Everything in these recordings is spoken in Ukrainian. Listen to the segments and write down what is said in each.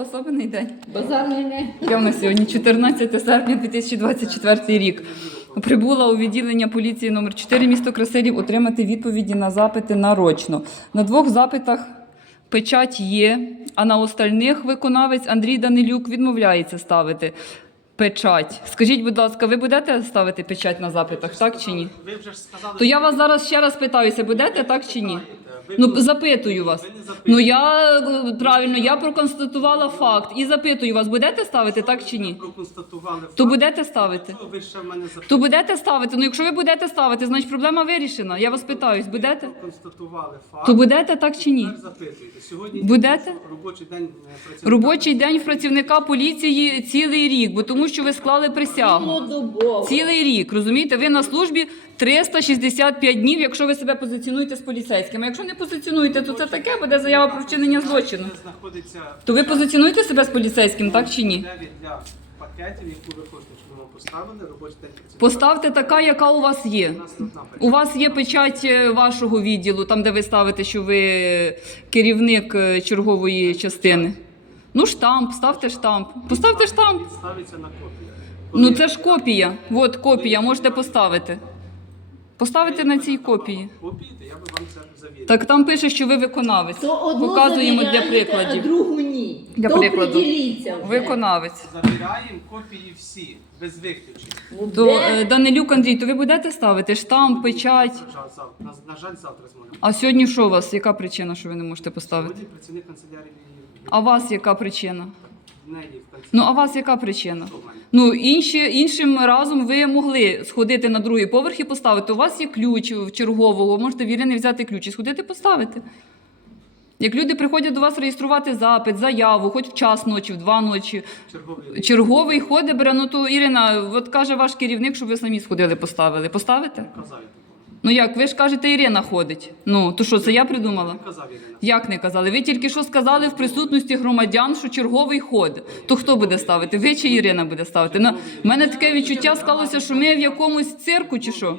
Особений день. Базарний не. Я в нас сьогодні 14 серпня 2024 рік. Прибула у відділення поліції номер 4 місто Красилів отримати відповіді на запити нарочно. На двох запитах печать є, а на остальних виконавець Андрій Данилюк відмовляється ставити печать. Скажіть, будь ласка, ви будете ставити печать на запитах, так чи ні? Ви вже сказали, То я вас зараз ще раз питаюся, будете так чи ні? Ну запитую вас. Ви не запитуєте. Ну я е, правильно, я проконстатувала факт і запитую вас, будете ставити так чи ні? проконстатували факт. То будете ставити. Чого ви ще в мене запитуєте? То будете ставити. Ну якщо ви будете ставити, значить проблема вирішена. Я вас питаюсь, будете? Констатували факт. То будете так чи ні? Тепер запитуєте. Сьогодні Будете? робочий день е, працівника. Робочий день в працівника поліції цілий рік, бо тому що ви склали присягу. Цілодобово. Цілий рік, розумієте? Ви на службі 365 днів, якщо ви себе позиціонуєте з поліцейським. А якщо не позиціонуєте, то це таке буде заява про вчинення злочину. Знаходиться То ви позиціонуєте себе з поліцейським, так чи ні? для, для пакетів, які ви хочете, щоб ми вам поставили, робочий день працівника. Поставте така, яка у вас є. У У печать. вас є печать е, вашого відділу, там де ви ставите, що ви керівник е, чергової частини. Ну, штамп, ставте штамп. Поставте штамп. Ставиться на копію. Ну це ж копія. От копія, можете поставити. Поставити на цій копії. Я би вам це завірив. Так там пише, що ви виконавець. То одну Показуємо для завіряєте, А прикладів. другу ні. Для То прикладу. приділіться вже. Виконавець. Завіряємо копії всі, без виключень. Ну, То де? е, Данилюк Андрій, то ви будете ставити штамп, печать. На жаль, завтра, на, на жаль, завтра зможемо. А сьогодні що у вас? Яка причина, що ви не можете поставити? Сьогодні працівник канцелярії А у вас яка причина? в неї в канцелярії. Ну а у вас яка причина? Ну, інші, іншим разом ви могли сходити на другий поверх і поставити. У вас є ключ в чергового, можете в Ірини взяти ключ і сходити поставити. Як люди приходять до вас реєструвати запит, заяву, хоч в час ночі, в два ночі, Черговий черговий ходить, бере, ну то Ірина, от каже ваш керівник, щоб ви самі сходили, поставили. Поставите? такого. Ну як, ви ж кажете, Ірина ходить. Ну, то що, це я придумала? Казав Ірина. Як не казали? Ви тільки що сказали в присутності громадян, що черговий ход. То хто буде ставити? Ви чи Ірина буде ставити? Ну, в мене таке відчуття склалося, що ми в якомусь цирку чи що?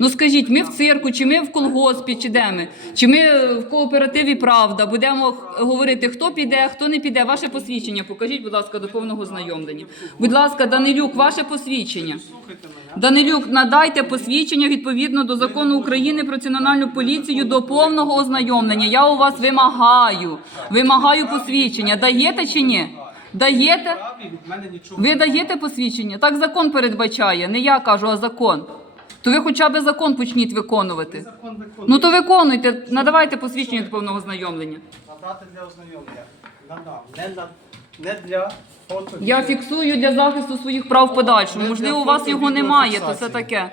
Ну скажіть, ми в цирку, чи ми в колгоспі, чи де ми? Чи ми в кооперативі Правда будемо говорити, хто піде, хто не піде? Ваше посвідчення покажіть, будь ласка, до повного знайомлення. Будь ласка, Данилюк, ваше посвідчення. Данилюк, надайте посвідчення відповідно до закону України про національну поліцію до повного ознайомлення. Я у вас вимагаю. Вимагаю посвідчення. Даєте чи ні? Даєте? Ви даєте посвідчення? Так закон передбачає. Не я кажу, а закон. То ви хоча б закон почніть виконувати. Ну то виконуйте, надавайте посвідчення до повного ознайомлення. Надати для ознайомлення. Не, не для фото. Я фіксую для захисту своїх прав в подальшому. Можливо, у вас його немає, то це таке.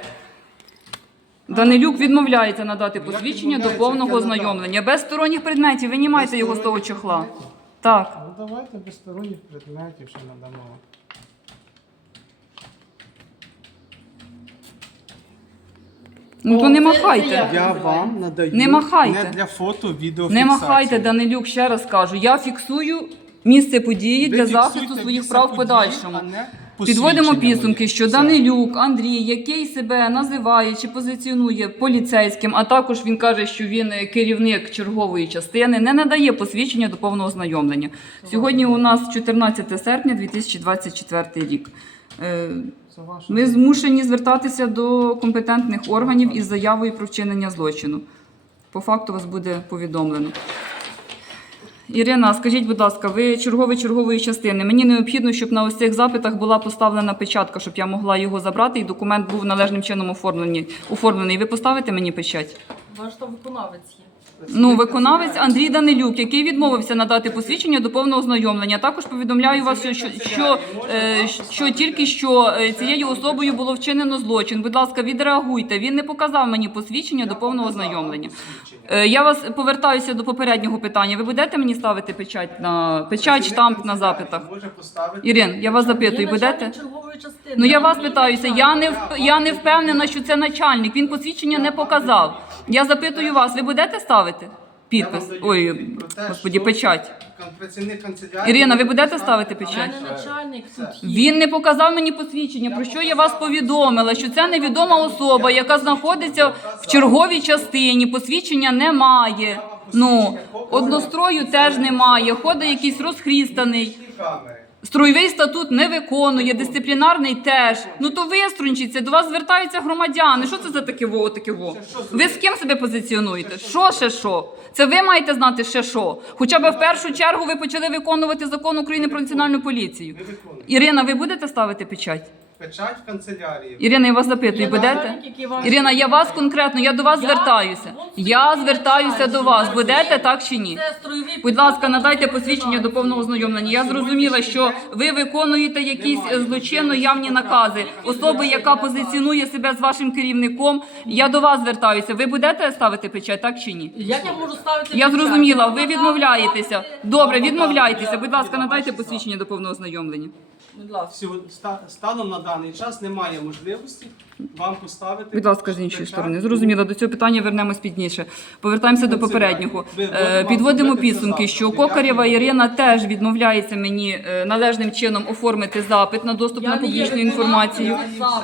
Данилюк відмовляється надати посвідчення до повного ознайомлення. Без сторонніх предметів винімайте його з того чохла. Так. Ну давайте без сторонніх предметів ще надамо. Ну то не махайте. я. Я вам надаю Не махайте. не для фото, відео Не махайте, Данилюк, ще раз кажу. Я фіксую місце події для захисту своїх прав в подальшому. Підводимо підсумки, що Данилюк, Андрій, який себе називає чи позиціонує поліцейським, а також він каже, що він керівник чергової частини, не надає посвідчення до повного ознайомлення. Сьогодні у нас 14 серпня 2024 рік. Е, Ми змушені звертатися до компетентних органів із заявою про вчинення злочину. По факту вас буде повідомлено. Ірина, скажіть, будь ласка, ви черговий чергової частини. Мені необхідно, щоб на ось цих запитах була поставлена печатка, щоб я могла його забрати і документ був належним чином оформлений. оформлений. Ви поставите мені печать? Ваш там виконавець є. Ну, виконавець Андрій Данилюк, який відмовився надати посвідчення до повного ознайомлення. Також повідомляю вас, що, що, що, е, що тільки що е, цією особою було вчинено злочин. Будь ласка, відреагуйте. Він не показав мені посвідчення до повного ознайомлення. Е, Я вас повертаюся до попереднього питання. Ви будете мені ставити печать на печать, штамп на запитах? Може поставити. Ірин, я вас запитую, будете? Ну я вас питаюся. Я не вп- я не впевнена, що це начальник. Він посвідчення не показав. Я запитую вас, ви будете ставити підпис? Ой, господі, печать. Працівник канцелярії. Ірина, ви будете ставити У печать? мене начальник тут є. Він не показав мені посвідчення. Про що я вас повідомила? Що це невідома особа, яка знаходиться в черговій частині. Посвідчення немає. Ну, однострою теж немає, ходить якийсь розхрістаний. Камери. Строєвий статут не виконує, дисциплінарний теж. Ну то виструнчіться, до вас звертаються громадяни. Що це за таке во, таке во? Ви з ким себе позиціонуєте? Що ще що? Це ви маєте знати ще що? Хоча б в першу чергу ви почали виконувати закон України про національну поліцію. Ірина, ви будете ставити печать? Печать в канцелярії. Ірина, я вас запитую, будете? вам- Ірина, я вас конкретно, я до вас Я- звертаюся. Я звертаюся до вас. Будете так чи ні? Будь ласка, надайте посвідчення до повного ознайомлення. Я зрозуміла, що ви виконуєте якісь злочинно явні накази. Особи, яка позиціонує себе з вашим керівником. Я до вас звертаюся. Ви будете ставити печать, так чи ні? Як я можу ставити Я зрозуміла, ви відмовляєтеся. Добре, відмовляйтеся. Будь ласка, надайте посвідчення до повного ознайомлення. Будь ласка. Станом на даний час немає можливості вам поставити. Будь ласка, з іншої сторони. Зрозуміло, до цього питання вернемось пізніше. Повертаємося до попереднього. Е, Підводимо підсумки, що Кокарєва Ірина теж відмовляється мені е, належним чином оформити запит на доступ Я на не публічну інформацію.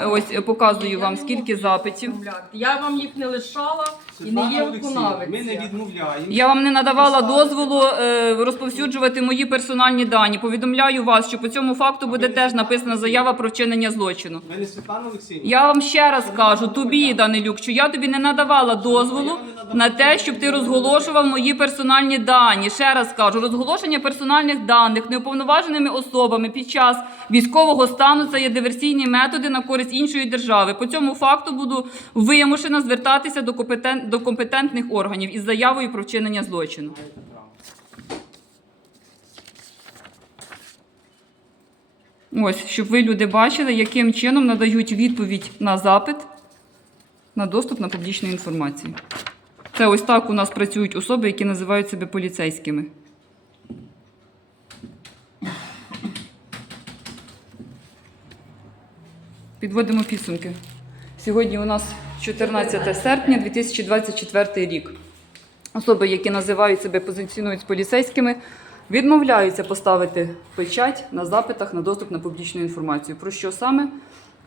Ось е, показую вам скільки запитів. Я вам їх не лишала і не Світлана є Олексіївна. Ми не відмовляємо. Я вам не надавала дозволу е, розповсюджувати мої персональні дані. Повідомляю вас, що по цьому факту буде теж написана заява про вчинення злочину. Ви не Світлана Олексіївна? Я вам ще раз кажу, тобі, Данилюк, що я тобі не надавала дозволу на те, щоб ти розголошував мої персональні дані. Ще раз кажу, розголошення персональних даних неуповноваженими особами під час військового стану це є диверсійні методи на користь іншої держави. По цьому факту буду вимушена звертатися до компетентних органів із заявою про вчинення злочину. Маєте право. Ось, щоб ви люди бачили, яким чином надають відповідь на запит на доступ на публічну інформацію. Це ось так у нас працюють особи, які називають себе поліцейськими. Підводимо підсумки. Сьогодні у нас 14 серпня 2024 рік. Особи, які називають себе позиціонують поліцейськими, відмовляються поставити печать на запитах на доступ на публічну інформацію. Про що саме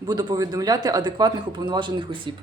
буду повідомляти адекватних уповноважених осіб.